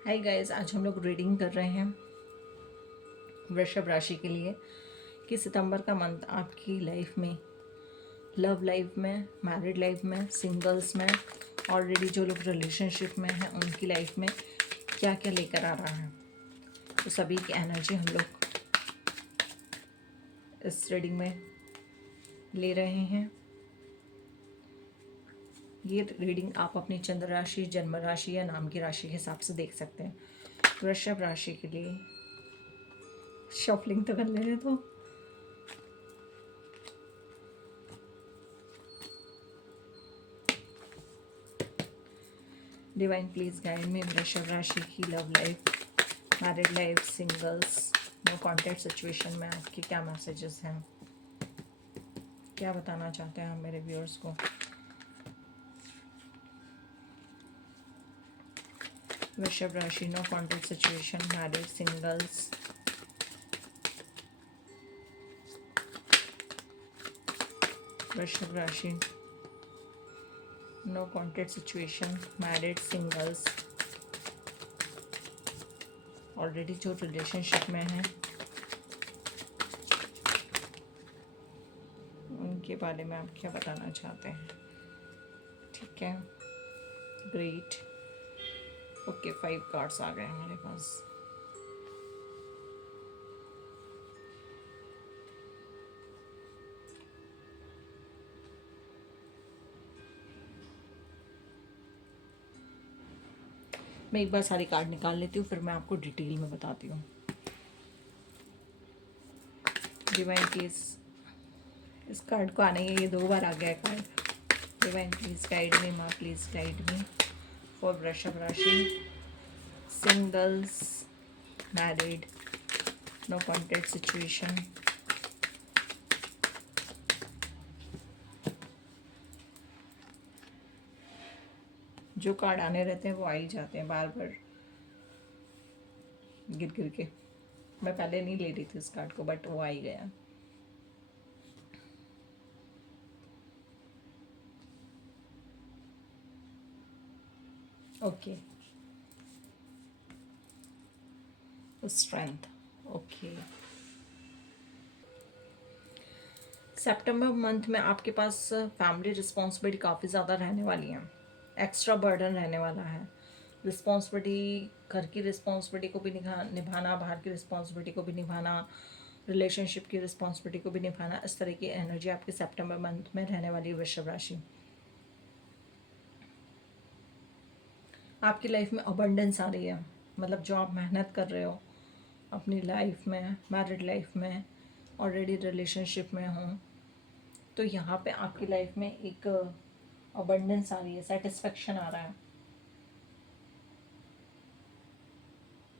Hi guys, आज हम लोग रीडिंग कर रहे हैं वृषभ राशि के लिए कि सितंबर का मंथ आपकी लाइफ में, लव लाइफ में, मैरिड लाइफ में, सिंगल्स में, ऑलरेडी जो लोग रिलेशनशिप में हैं उनकी लाइफ में क्या क्या लेकर आ रहा है। तो सभी की एनर्जी हम लोग इस रीडिंग में ले रहे हैं। ये रीडिंग आप अपनी चंद्र राशि, जन्म राशि या नाम की राशि के हिसाब से देख सकते हैं। वृषभ राशि के लिए शफलिंग तो कर लेने तो डिवाइन प्लीज गाइड मी वृषभ राशि की love life, married life, singles, no contact situation में आपके क्या मैसेजेस हैं, क्या बताना चाहते हैं आप मेरे व्यूअर्स को। वृषभ राशि, no contact situation, married, singles, वृषभ राशि, no contact situation, married, singles, already जो रिलेशनशिप में है उनके बारे में आप क्या बताना चाहते हैं। ठीक है, ग्रेट। ओके, 5 कार्ड्स आ गए हमारे पास। मैं एक बार सारी कार्ड निकाल लेती हूँ, फिर मैं आपको डिटेल में बताती हूँ। डिवाइन प्लीज, इस कार्ड को आने ये 2 बार आ गया card. Divine please guide me, माँ प्लीज गाइड मी फॉर वृषभ राशि, singles, married, no contact situation. जो कार्ड आने रहते हैं वो आ ही जाते हैं बार बार गिर गिर के। मैं पहले नहीं ले रही थी इस कार्ड को, बट वो आ ही गया। Okay, strength. ओके, सितंबर मंथ में आपके पास फैमिली रिस्पॉन्सिबिलिटी काफ़ी ज़्यादा रहने वाली है, एक्स्ट्रा बर्डन रहने वाला है। रिस्पॉन्सिबिलिटी, घर की रिस्पॉन्सिबिलिटी को भी निभाना, बाहर की रिस्पॉन्सिबिलिटी को भी निभाना, रिलेशनशिप की रिस्पॉन्सिबिलिटी को भी निभाना, इस तरह की एनर्जी आपके सितंबर मंथ में रहने वाली है वृषभ राशि। आपकी लाइफ में अबंडेंस आ रही है, मतलब जो आप मेहनत कर रहे हो अपनी लाइफ में, मैरिड लाइफ में, ऑलरेडी रिलेशनशिप में हो, तो यहाँ पे आपकी लाइफ में एक अबंडेंस आ रही है, सेटिस्फेक्शन आ रहा है।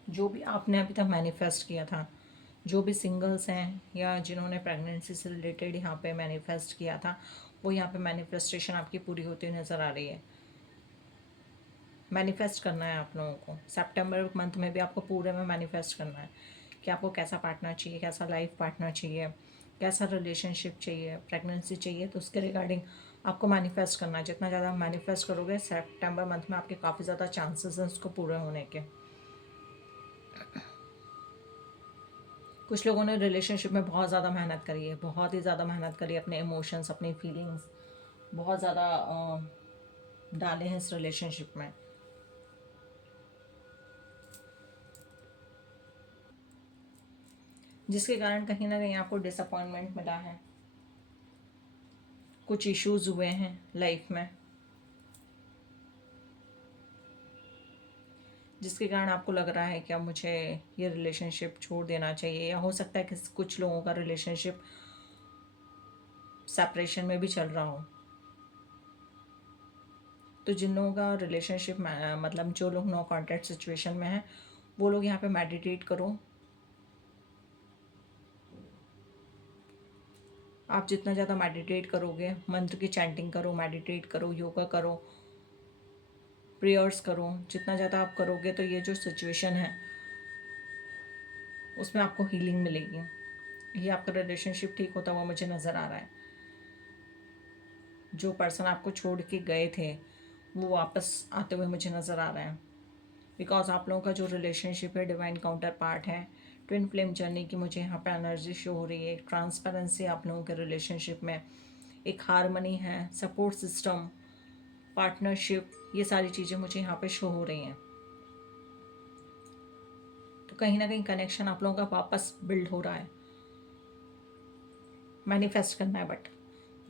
जो भी आपने अभी तक मैनिफेस्ट किया था, जो भी सिंगल्स हैं या जिन्होंने प्रेगनेंसी से रिलेटेड यहाँ पे मैनिफेस्ट किया था, वो यहाँ पे मैनिफेस्टेशन आपकी पूरी होती हुई नज़र आ रही है। मैनिफेस्ट करना है आप लोगों को, सितंबर मंथ में भी आपको पूरे में मैनिफेस्ट करना है कि आपको कैसा पार्टनर चाहिए, कैसा लाइफ पार्टनर चाहिए, कैसा रिलेशनशिप चाहिए, प्रेगनेंसी चाहिए, तो उसके रिगार्डिंग आपको मैनिफेस्ट करना है। जितना ज़्यादा मैनिफेस्ट करोगे सितंबर मंथ में आपके काफ़ी ज़्यादा चांसेस हैं उसको पूरे होने के। कुछ लोगों ने रिलेशनशिप में बहुत ज़्यादा मेहनत करी है, बहुत ही ज़्यादा मेहनत करी है, अपने इमोशंस, अपनी फीलिंग्स बहुत ज़्यादा डाले हैं इस रिलेशनशिप में। जिसके कारण कहीं ना कहीं आपको डिसअपॉइंटमेंट मिला है, कुछ इश्यूज हुए हैं लाइफ में, जिसके कारण आपको लग रहा है कि अब मुझे ये रिलेशनशिप छोड़ देना चाहिए, या हो सकता है कि कुछ लोगों का रिलेशनशिप सेपरेशन में भी चल रहा हो। तो जिन लोगों का रिलेशनशिप, मतलब जो लोग नो कॉन्टैक्ट सिचुएशन में हैं, वो लोग यहाँ पे मेडिटेट करो। आप जितना ज़्यादा मेडिटेट करोगे, मंत्र की चैंटिंग करो, मेडिटेट करो, योगा करो, प्रेयर्स करो, जितना ज़्यादा आप करोगे तो ये जो सिचुएशन है उसमें आपको हीलिंग मिलेगी। ये आपका रिलेशनशिप ठीक होता हुआ मुझे नज़र आ रहा है। जो पर्सन आपको छोड़ के गए थे वो वापस आते हुए मुझे नज़र आ रहा है। बिकॉज आप लोगों का जो रिलेशनशिप है डिवाइन काउंटर पार्ट है। ट्विन फ्लेम जर्नी की मुझे यहाँ पे एनर्जी शो हो रही है। एक ट्रांसपेरेंसी आप लोगों के रिलेशनशिप में, एक हारमनी है, सपोर्ट सिस्टम, पार्टनरशिप, ये सारी चीज़ें मुझे यहाँ पे शो हो रही हैं। तो कहीं ना कहीं कनेक्शन आप लोगों का वापस बिल्ड हो रहा है। मैनिफेस्ट करना है, बट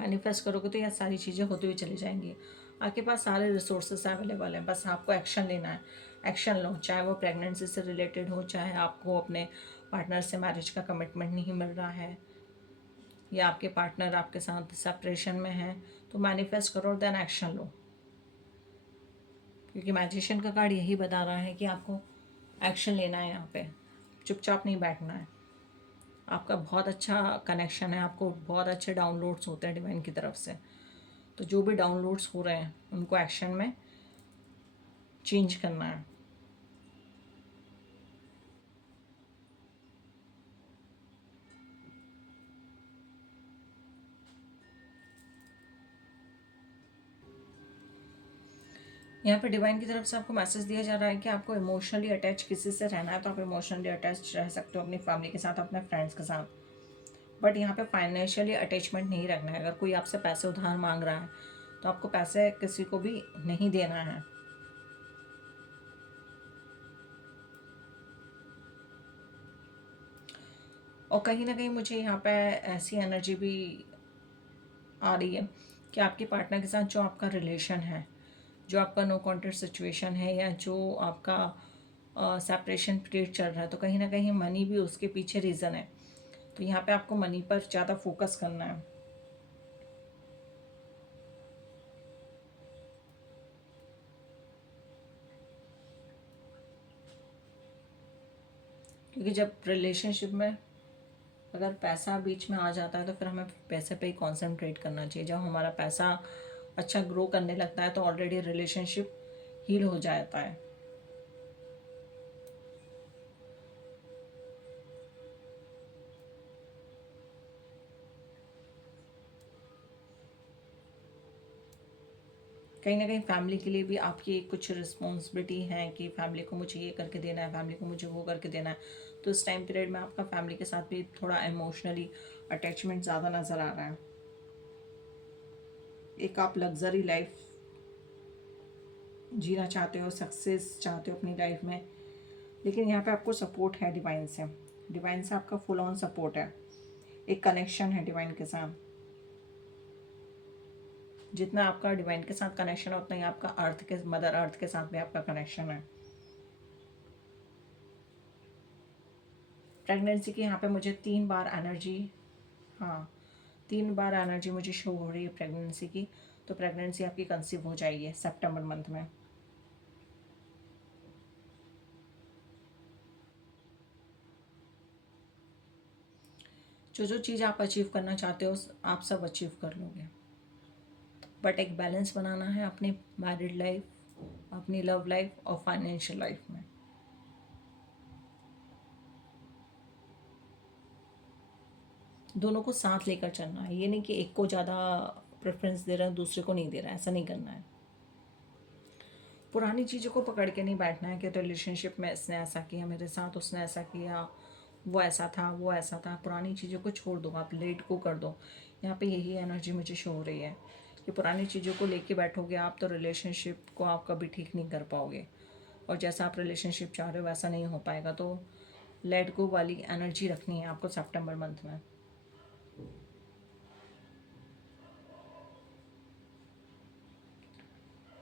मैनिफेस्ट करोगे तो ये सारी चीज़ें होती हुई चली जाएंगी। आपके पास सारे रिसोर्सेस अवेलेबल हैं, बस आपको एक्शन लेना है। एक्शन लो, चाहे वो प्रेगनेंसी से रिलेटेड हो, चाहे आपको अपने पार्टनर से मैरिज का कमिटमेंट नहीं मिल रहा है, या आपके पार्टनर आपके साथ सेपरेशन में है, तो मैनिफेस्ट करो देन एक्शन लो। क्योंकि मैजिशियन का कार्ड यही बता रहा है कि आपको एक्शन लेना है। यहाँ पे चुपचाप नहीं बैठना है। आपका बहुत अच्छा कनेक्शन है, आपको बहुत अच्छे डाउनलोड्स होते हैं डिवाइन की तरफ से। तो जो भी डाउनलोड्स हो रहे हैं उनको एक्शन में चेंज करना है। यहाँ पे डिवाइन की तरफ से आपको मैसेज दिया जा रहा है कि आपको इमोशनली अटैच किसी से रहना है तो आप इमोशनली अटैच रह सकते हो, अपनी फैमिली के साथ, अपने फ्रेंड्स के साथ। बट यहाँ पे फाइनेंशियली अटैचमेंट नहीं रखना है। अगर कोई आपसे पैसे उधार मांग रहा है तो आपको पैसे किसी को भी नहीं देना है। और कहीं ना कहीं मुझे यहाँ पे ऐसी एनर्जी भी आ रही है कि आपके पार्टनर के साथ जो आपका रिलेशन है, जो आपका नो कॉन्टेक्ट सिचुएशन है, या जो आपका सेपरेशन पीरियड चल रहा है, तो कहीं ना कहीं मनी भी उसके पीछे रीज़न है। तो यहाँ पे आपको मनी पर ज़्यादा फोकस करना है। क्योंकि जब रिलेशनशिप में अगर पैसा बीच में आ जाता है तो फिर हमें पैसे पे ही कॉन्सेंट्रेट करना चाहिए। जब हमारा पैसा अच्छा ग्रो करने लगता है तो ऑलरेडी रिलेशनशिप हील हो जाता है। कहीं ना कहीं फैमिली के लिए भी आपकी कुछ रिस्पॉन्सिबिलिटी है कि फैमिली को मुझे ये करके देना है, फैमिली को मुझे वो करके देना है। तो इस टाइम पीरियड में आपका फैमिली के साथ भी थोड़ा इमोशनली अटैचमेंट ज़्यादा नज़र आ रहा है। एक आप लग्जरी लाइफ जीना चाहते हो, सक्सेस चाहते हो अपनी लाइफ में, लेकिन यहाँ पे आपको सपोर्ट है डिवाइन से। डिवाइन से आपका फुल ऑन सपोर्ट है, एक कनेक्शन है डिवाइन के साथ। जितना आपका डिवाइन के साथ कनेक्शन है उतना ही आपका अर्थ के, मदर अर्थ के साथ भी आपका कनेक्शन है। प्रेगनेंसी की यहाँ पे मुझे 3 बार एनर्जी, हाँ 3 बार एनर्जी मुझे शो हो रही है प्रेगनेंसी की। तो प्रेगनेंसी आपकी कंसीव हो जाएगी सितंबर मंथ में। जो जो चीज़ आप अचीव करना चाहते हो आप सब अचीव कर लोगे। बट एक बैलेंस बनाना है अपनी मैरिड लाइफ, अपनी लव लाइफ और फाइनेंशियल लाइफ में। दोनों को साथ लेकर चलना है। ये नहीं कि एक को ज़्यादा प्रेफरेंस दे रहा है दूसरे को नहीं दे रहा है, ऐसा नहीं करना है। पुरानी चीज़ों को पकड़ के नहीं बैठना है कि रिलेशनशिप में इसने ऐसा किया मेरे साथ, उसने ऐसा किया, वो ऐसा था, वो ऐसा था। पुरानी चीज़ों को छोड़ दो, आप लेट को कर दो। यहाँ पे यही एनर्जी मुझे शो हो रही है कि पुरानी चीज़ों को लेके बैठोगे आप तो रिलेशनशिप को आप कभी ठीक नहीं कर पाओगे। और जैसा आप रिलेशनशिप चाह रहे हो वैसा नहीं हो पाएगा। तो लेट गो वाली एनर्जी रखनी है आपको सितंबर मंथ में।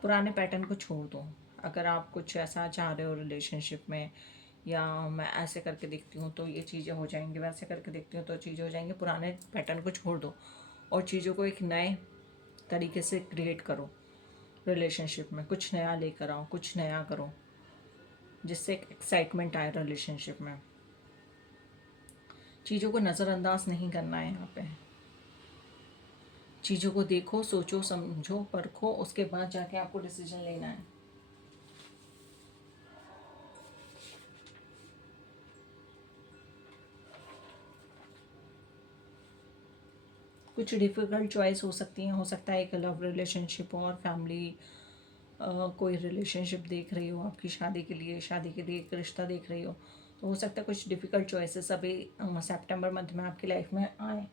पुराने पैटर्न को छोड़ दो। अगर आप कुछ ऐसा चाह रहे हो रिलेशनशिप में, या मैं ऐसे करके देखती हूँ तो ये चीज़ें हो जाएंगी, वैसे करके देखती हूँ तो चीज़ें हो जाएंगी, पुराने पैटर्न को छोड़ दो और चीज़ों को एक नए तरीके से क्रिएट करो। रिलेशनशिप में कुछ नया लेकर आओ, कुछ नया करो जिससे एक एक्साइटमेंट आए रिलेशनशिप में। चीज़ों को नज़रअंदाज नहीं करना है यहाँ पे। चीज़ों को देखो, सोचो, समझो, परखो, उसके बाद जाके आपको डिसीजन लेना है। कुछ डिफ़िकल्ट चॉइस हो सकती हैं, हो सकता है एक लव रिलेशनशिप और फैमिली कोई रिलेशनशिप देख रही हो आपकी शादी के लिए एक रिश्ता देख रही हो, तो हो सकता है कुछ डिफ़िकल्ट चॉइसेस अभी सितंबर मंथ में आपकी लाइफ में आए।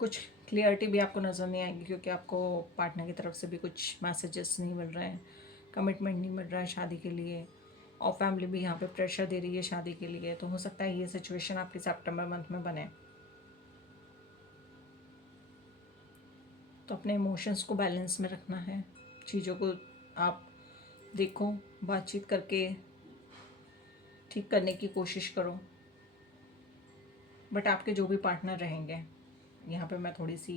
कुछ क्लियरिटी भी आपको नज़र नहीं आएगी, क्योंकि आपको पार्टनर की तरफ से भी कुछ मैसेजेस नहीं मिल रहे हैं, कमिटमेंट नहीं मिल रहा है शादी के लिए, और फैमिली भी यहाँ पे प्रेशर दे रही है शादी के लिए। तो हो सकता है ये सिचुएशन आपकी सितंबर मंथ में बने। तो अपने इमोशंस को बैलेंस में रखना है, चीज़ों को आप देखो, बातचीत करके ठीक करने की कोशिश करो। बट आपके जो भी पार्टनर रहेंगे, यहाँ पे मैं थोड़ी सी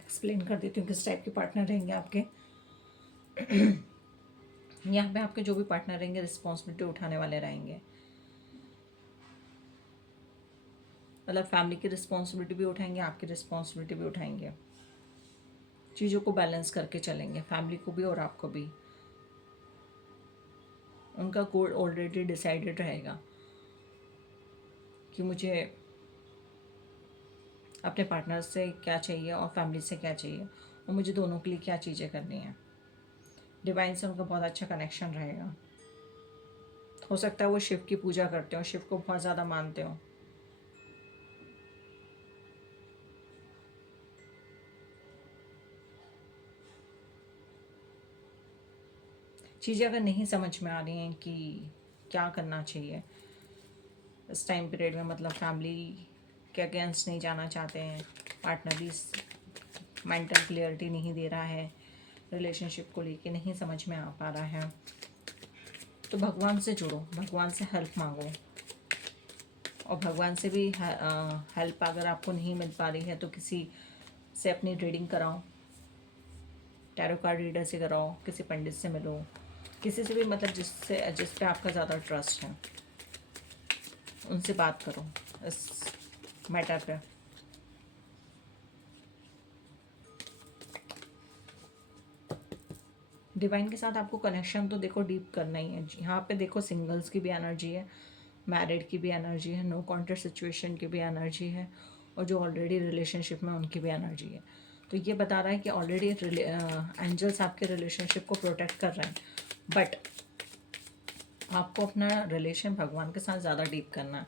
एक्सप्लेन कर देती हूँ किस टाइप के पार्टनर रहेंगे आपके। यहाँ पे आपके जो भी पार्टनर रहेंगे रिस्पॉन्सिबिलिटी उठाने वाले रहेंगे, मतलब फैमिली की रिस्पॉन्सिबिलिटी भी उठाएंगे, आपकी रिस्पॉन्सिबिलिटी भी उठाएंगे, चीज़ों को बैलेंस करके चलेंगे, फैमिली को भी और आपको भी। उनका गोल ऑलरेडी डिसाइडेड रहेगा कि मुझे अपने पार्टनर से क्या चाहिए और फैमिली से क्या चाहिए, और मुझे दोनों के लिए क्या चीज़ें करनी है। डिवाइन से उनका बहुत अच्छा कनेक्शन रहेगा। हो सकता है वो शिव की पूजा करते हो, शिव को बहुत ज़्यादा मानते हो। चीज़ें अगर नहीं समझ में आ रही हैं कि क्या करना चाहिए इस टाइम पीरियड में, मतलब फैमिली के अगेंस्ट नहीं जाना चाहते हैं, पार्टनर भी मेंटल क्लियरिटी नहीं दे रहा है, रिलेशनशिप को लेके नहीं समझ में आ पा रहा है, तो भगवान से जुड़ो, भगवान से हेल्प मांगो। और भगवान से भी हेल्प अगर आपको नहीं मिल पा रही है तो किसी से अपनी रीडिंग कराओ, टैरो कार्ड रीडर से कराओ, किसी पंडित से मिलो, किसी से भी, मतलब जिस पे आपका ज़्यादा ट्रस्ट है, उनसे बात करो इस मैटर पे। डिवाइन के साथ आपको कनेक्शन तो देखो डीप करना ही है। यहाँ पे देखो सिंगल्स की भी एनर्जी है, मैरिड की भी एनर्जी है, नो कॉन्टेक्ट सिचुएशन की भी एनर्जी है, और जो ऑलरेडी रिलेशनशिप में उनकी भी एनर्जी है। तो ये बता रहा है कि ऑलरेडी एंजल्स आपके रिलेशनशिप को प्रोटेक्ट कर रहे हैं, बट आपको अपना रिलेशन भगवान के साथ ज़्यादा डीप करना है।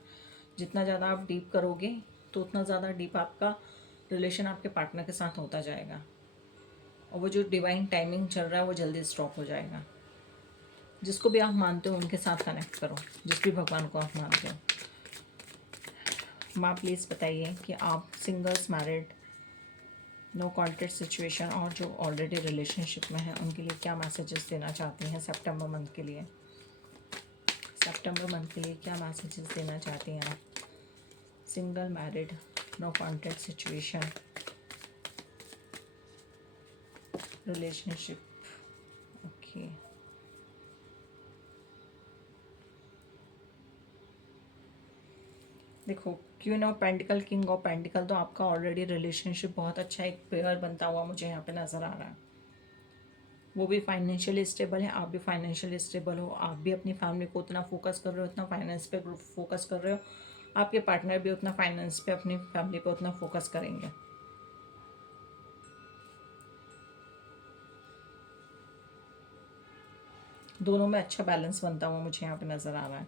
जितना ज़्यादा आप डीप करोगे तो उतना ज़्यादा डीप आपका रिलेशन आपके पार्टनर के साथ होता जाएगा, और वो जो डिवाइन टाइमिंग चल रहा है वो जल्दी स्टॉप हो जाएगा। जिसको भी आप मानते हो उनके साथ कनेक्ट करो, जिस भी भगवान को आप मानते हो। माँ प्लीज़ बताइए कि आप singles, married, no contact situation और जो ऑलरेडी रिलेशनशिप में हैं उनके लिए क्या मैसेजेस देना चाहती हैं सितंबर मंथ के लिए। सितंबर मंथ के लिए क्या मैसेजेस देना चाहती हैं आप? Single, married, no contact situation, relationship. Okay, देखो queen of pentacle, king of pentacle, तो आपका ऑलरेडी रिलेशनशिप बहुत अच्छा एक पेयर बनता हुआ मुझे यहाँ पे नज़र आ रहा है। वो भी फाइनेंशियली स्टेबल है, आप भी फाइनेंशियली स्टेबल हो, आप भी अपनी फैमिली को उतना फोकस कर रहे हो, उतना फाइनेंस पे फोकस कर रहे हो, आपके पार्टनर भी उतना फाइनेंस पे, अपनी फैमिली पे उतना फोकस करेंगे। दोनों में अच्छा बैलेंस बनता हुआ मुझे यहाँ पे नज़र आ रहा है।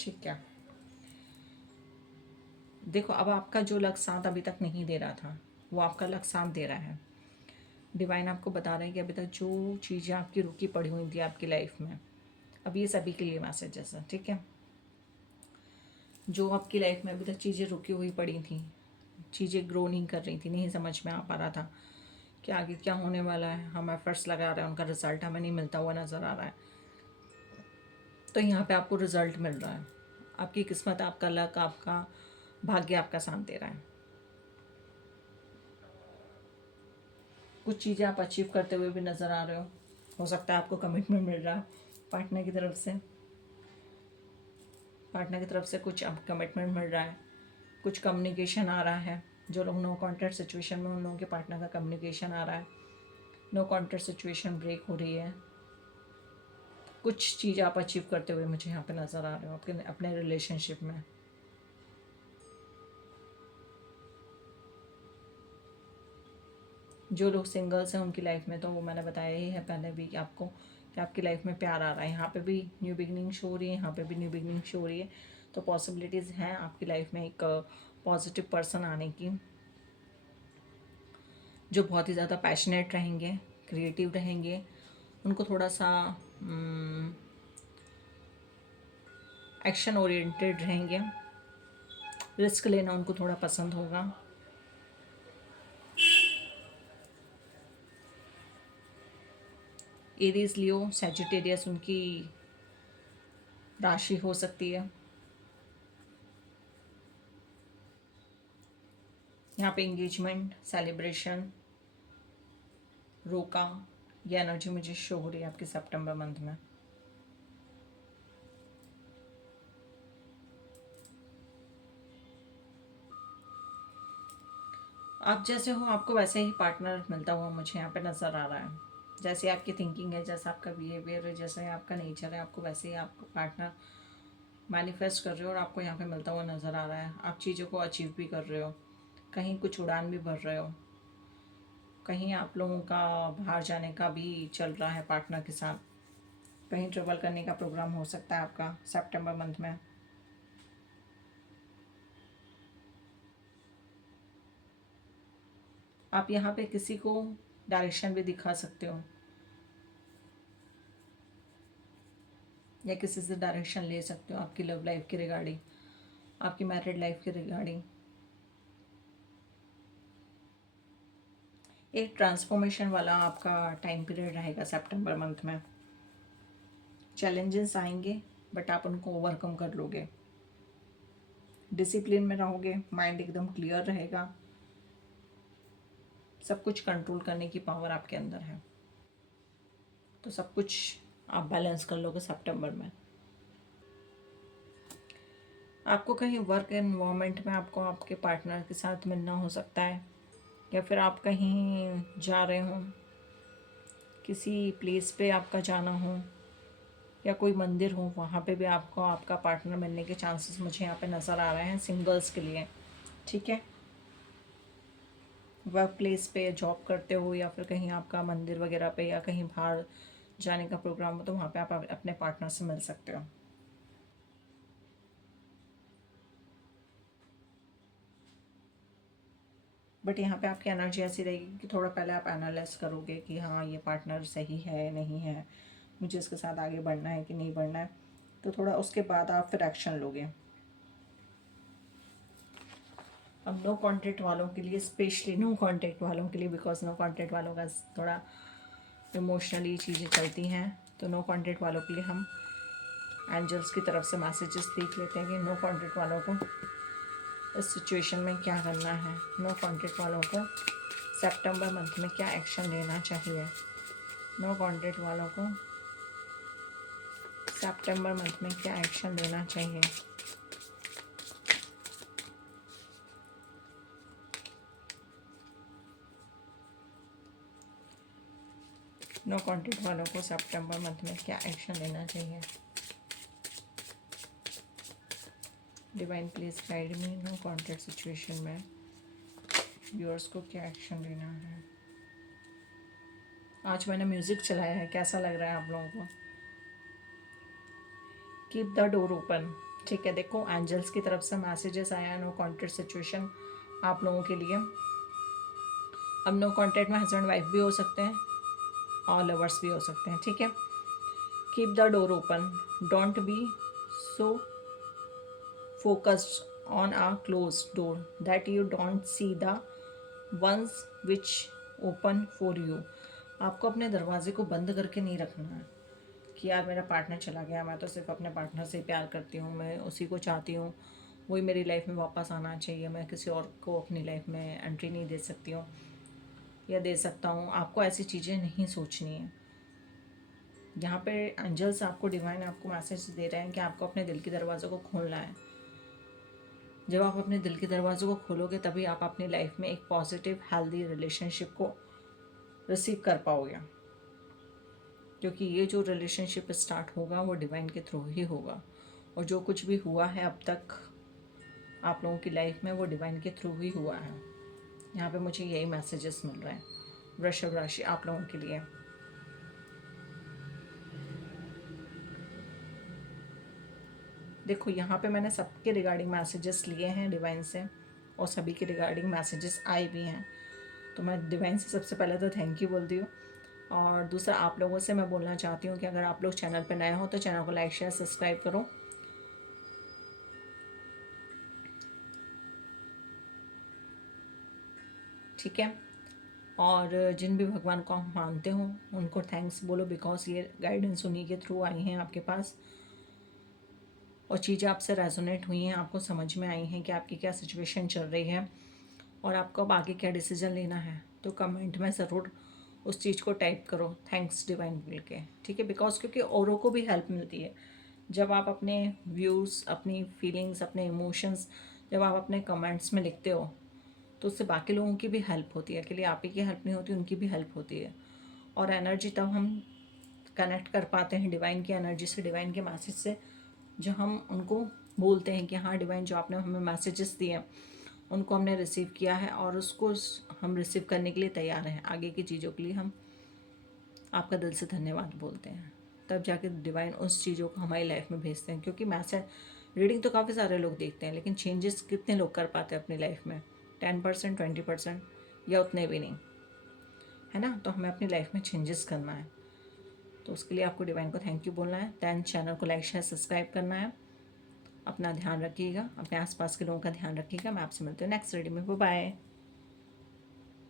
ठीक है, देखो अब आपका जो लक्ष्य साथ अभी तक नहीं दे रहा था वो आपका लक्ष्य साथ दे रहा है। डिवाइन आपको बता रहे हैं कि अभी तक जो चीज़ें आपकी रुकी पड़ी हुई थी आपकी लाइफ में, अब ये सभी के लिए मैसेजेस है। ठीक है, जो आपकी लाइफ में अभी तक चीज़ें रुकी हुई पड़ी थी, चीज़ें ग्रो नहीं कर रही थी, नहीं समझ में आ पा रहा था कि आगे क्या होने वाला है, हम एफर्ट्स लगा रहे हैं, उनका रिजल्ट हमें नहीं मिलता हुआ नज़र आ रहा है, तो यहाँ पे आपको रिजल्ट मिल रहा है। आपकी किस्मत, आपका लक, आपका भाग्य आपका साथ दे रहा है। कुछ चीज़ें आप अचीव करते हुए भी नज़र आ रहे हो सकता है आपको कमिटमेंट मिल रहा है पार्टनर की तरफ से, पार्टनर की तरफ से कुछ अब कमिटमेंट मिल रहा है, कुछ कम्युनिकेशन आ रहा है। जो लोग नो कॉन्टैक्ट सिचुएशन में, उन लोगों के पार्टनर का कम्युनिकेशन आ रहा है। नो कॉन्टैक्ट सिचुएशन ब्रेक हो रही है। कुछ चीज़ आप अचीव करते हुए मुझे यहाँ पे नज़र आ रहे हो आपके अपने रिलेशनशिप में। जो लोग सिंगल्स हैं उनकी लाइफ में तो वो मैंने बताया ही है पहले भी कि आपको कि आपकी लाइफ में प्यार आ रहा है। यहाँ पे भी न्यू बिगनिंग शो हो रही है, यहाँ पे भी न्यू बिगनिंग शो हो रही है। तो पॉसिबिलिटीज़ हैं आपकी लाइफ में एक पॉजिटिव पर्सन आने की, जो बहुत ही ज़्यादा पैशनेट रहेंगे, क्रिएटिव रहेंगे। उनको थोड़ा सा एक्शन ओरिएंटेड रहेंगे। रिस्क लेना उनको थोड़ा पसंद होगा। एरीज, लियो, सैजिटेरियस उनकी राशि हो सकती है। यहाँ पे इंगेजमेंट, सेलिब्रेशन, रोका, ये एनर्जी मुझे शो हो रही है आपके सितंबर मंथ में। आप जैसे हो आपको वैसे ही पार्टनर मिलता हुआ मुझे यहाँ पे नज़र आ रहा है। जैसे आपकी थिंकिंग है, जैसा आपका बिहेवियर है, जैसे आपका नेचर है, आपको वैसे ही आपको पार्टनर मैनिफेस्ट कर रहे हो और आपको यहाँ पे मिलता हुआ नज़र आ रहा है। आप चीज़ों को अचीव भी कर रहे हो, कहीं कुछ उड़ान भी भर रहे हो, कहीं आप लोगों का बाहर जाने का भी चल रहा है पार्टनर के साथ। कहीं ट्रेवल करने का प्रोग्राम हो सकता है आपका सितंबर मंथ में। आप यहाँ पे किसी को डायरेक्शन भी दिखा सकते हो या किसी से डायरेक्शन ले सकते हो आपकी लव लाइफ के रिगार्डिंग, आपकी मैरिड लाइफ के रिगार्डिंग। एक ट्रांसफॉर्मेशन वाला आपका टाइम पीरियड रहेगा सितंबर मंथ में। चैलेंजेस आएंगे बट आप उनको ओवरकम कर लोगे। डिसिप्लिन में रहोगे, माइंड एकदम क्लियर रहेगा, सब कुछ कंट्रोल करने की पावर आपके अंदर है। तो सब कुछ आप बैलेंस कर लोगे सितंबर में। आपको कहीं वर्क एनवायरनमेंट में आपको आपके पार्टनर के साथ मिलना हो सकता है, या फिर आप कहीं जा रहे हो, किसी प्लेस पे आपका जाना हो या कोई मंदिर हो, वहाँ पे भी आपको आपका पार्टनर मिलने के चांसेस मुझे यहाँ पे नज़र आ रहे हैं सिंगल्स के लिए। ठीक है, वर्क प्लेस पे जॉब करते हो या फिर कहीं आपका मंदिर वगैरह पे या कहीं बाहर जाने का प्रोग्राम हो, तो वहाँ पे आप अपने पार्टनर से मिल सकते हो। बट यहाँ पे आपकी एनर्जी ऐसी रहेगी कि थोड़ा पहले आप एनालाइज करोगे कि हाँ ये पार्टनर सही है नहीं है, मुझे इसके साथ आगे बढ़ना है कि नहीं बढ़ना है। तो थोड़ा उसके बाद आप फिर एक्शन लोगे। अब नो कांटेक्ट वालों के लिए, स्पेशली नो कांटेक्ट वालों के लिए, बिकॉज नो कांटेक्ट वालों का थोड़ा इमोशनली चीज़ें चलती हैं, तो नो कांटेक्ट वालों के लिए हम एंजल्स की तरफ से मैसेजेस देख लेते हैं कि नो कांटेक्ट वालों को इस सिचुएशन में क्या करना है। नो कांटेक्ट वालों को सितंबर मंथ में क्या एक्शन लेना चाहिए। नो कांटेक्ट वालों को सितंबर मंथ में क्या एक्शन लेना चाहिए। नो कांटेक्ट वालों को सितंबर मंथ में क्या एक्शन लेना चाहिए। Divine please guide me, no contact situation में व्यूअर्स को क्या एक्शन लेना है। आज मैंने म्यूज़िक चलाया है, कैसा लग रहा है आप लोगों को। Keep the door open. ठीक है, देखो एंजल्स की तरफ से मैसेजेस आया है नो कांटेक्ट सिचुएशन आप लोगों के लिए। अब नो कांटेक्ट में हस्बैंड वाइफ भी हो सकते हैं और लवर्स भी हो सकते हैं। ठीक है, keep the door open, don't be so focused on a close door that you don't see the ones which open for you. आपको अपने दरवाजे को बंद करके नहीं रखना है कि यार मेरा पार्टनर चला गया, मैं तो सिर्फ अपने पार्टनर से प्यार करती हूँ, मैं उसी को चाहती हूँ, वही मेरी लाइफ में वापस आना चाहिए, मैं किसी और को अपनी लाइफ में एंट्री नहीं दे सकती हूँ या दे सकता हूँ। आपको ऐसी चीज़ें नहीं सोचनी है। यहाँ पे एंजल्स आपको, डिवाइन आपको मैसेज दे रहे हैं कि आपको अपने दिल के दरवाज़ों को खोलना है। जब आप अपने दिल के दरवाज़ों को खोलोगे तभी आप अपनी लाइफ में एक पॉजिटिव हेल्दी रिलेशनशिप को रिसीव कर पाओगे, क्योंकि ये जो रिलेशनशिप स्टार्ट होगा वो डिवाइन के थ्रू ही होगा, और जो कुछ भी हुआ है अब तक आप लोगों की लाइफ में वो डिवाइन के थ्रू ही हुआ है। यहाँ पे मुझे यही मैसेजेस मिल रहे हैं वृषभ राशि आप लोगों के लिए। देखो यहाँ पे मैंने सबके रिगार्डिंग मैसेजेस लिए हैं डिवाइन से, और सभी के रिगार्डिंग मैसेजेस आए भी हैं। तो मैं डिवाइन से सबसे पहले तो थैंक यू बोलती हूँ, और दूसरा आप लोगों से मैं बोलना चाहती हूँ कि अगर आप लोग चैनल पर नए हो तो चैनल को लाइक शेयर सब्सक्राइब करो। ठीक है, और जिन भी भगवान को आप मानते हो उनको थैंक्स बोलो, बिकॉज ये गाइडेंस उन्हीं के थ्रू आई हैं आपके पास, और चीज़ें आपसे रेजोनेट हुई हैं, आपको समझ में आई हैं कि आपकी क्या सिचुएशन चल रही है और आपको अब आगे क्या डिसीजन लेना है। तो कमेंट में ज़रूर उस चीज़ को टाइप करो थैंक्स डिवाइन बोल के, ठीक है, बिकॉज क्योंकि औरों को भी हेल्प मिलती है जब आप अपने व्यूज़, अपनी फीलिंग्स, अपने इमोशंस जब आप अपने कमेंट्स में लिखते हो तो उससे बाकी लोगों की भी हेल्प होती है। अकेले आप ही की हेल्प नहीं होती, उनकी भी हेल्प होती है। और एनर्जी तब हम कनेक्ट कर पाते हैं डिवाइन की एनर्जी से, डिवाइन के मैसेज से, जो हम उनको बोलते हैं कि हाँ डिवाइन जो आपने हमें मैसेजेस दिए उनको हमने रिसीव किया है और उसको हम रिसीव करने के लिए तैयार हैं। आगे की चीज़ों के लिए हम आपका दिल से धन्यवाद बोलते हैं, तब जाके डिवाइन उस चीज़ों को हमारी लाइफ में भेजते हैं। क्योंकि मैसेज रीडिंग तो काफ़ी सारे लोग देखते हैं, लेकिन चेंजेस कितने लोग कर पाते हैं अपनी लाइफ में? 10%, 20%, या उतने भी नहीं, है ना। तो हमें अपनी लाइफ में चेंजेस करना है, तो उसके लिए आपको डिवाइन को थैंक यू बोलना है। दैन चैनल को लाइक शेयर सब्सक्राइब करना है। अपना ध्यान रखिएगा, अपने आसपास के लोगों का ध्यान रखिएगा। मैं आपसे मिलती हूँ नेक्स्ट रीडिंग में। Bye bye.